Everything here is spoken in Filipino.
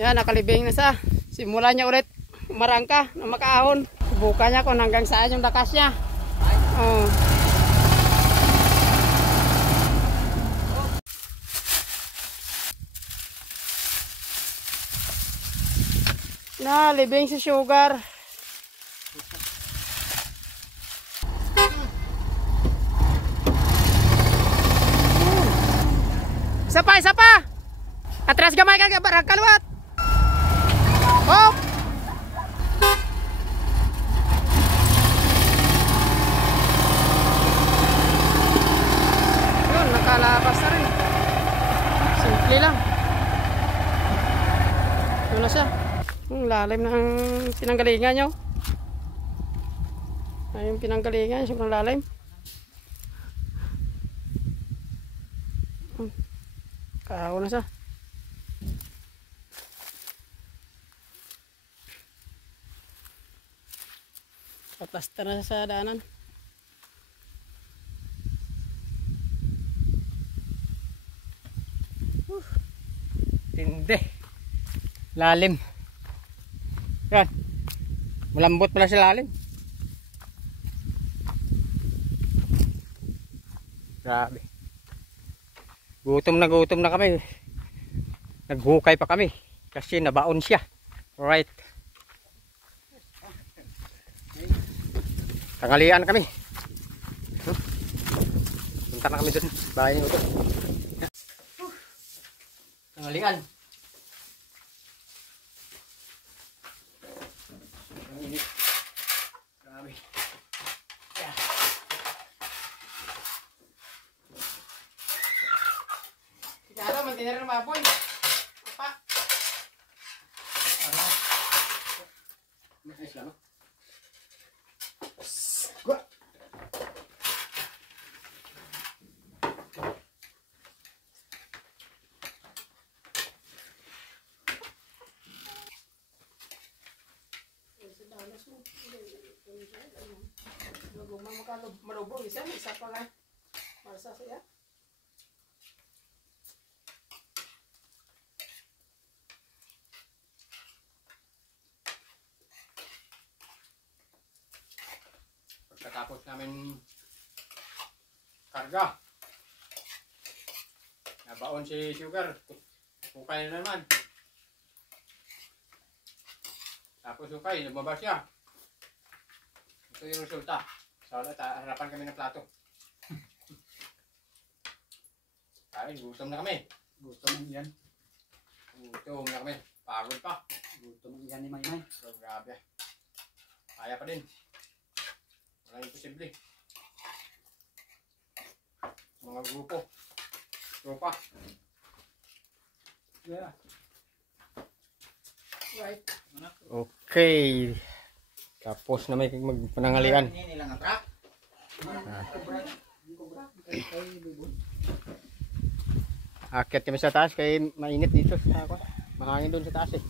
Yan, nakalibing na sa. Simulan niya ulit marangka na makaahon. Subukan niya kung hanggang saan yung lakas niya. Oh. Na, libing si Sugar. Isa pa. Atras gamay ka, barang kaluwat. Hop. Yun, nakalabas na rin. Simple lang. Yun na siya. Lalim ng pinanggalingan nyo. Ayun pinanggalingan, sobrang lalim. Kao na siya. Paplasta na siya sa daanan. Tindi. Lalim. Yan. Malambot pala sa lalim. Grabe. Gutom na kami. Naghukay pa kami kasi nabaon siya. Alright. Tanghalian kami. Punta na kami dun. Bahay ni Uto. Tanghalian. Grabe. Yeah. Kaya mantinir ng baboy. Apa? Ayos lang, no? Malubog isa pa lang. Marasa siya. Pagkatapos namin karga, nabaon si Sugar, hukay na naman. Tapos hukay, lumabas siya. Ito yung resulta. So, harapan kami ng plato. Kain, gutom na kami. Gutom yan. Gutom na kami. Pagod pa. Gutom yan ni Maymay. So, grabe. Kaya pa din. Walang imposible. Mga grupo. Tropa. Yeah. Right. Okay. Tapos na may magpanangalian. Ini lang ang truck. Akyat kami sa taas kaya mainit dito sa ako. Mahangin doon sa taas eh.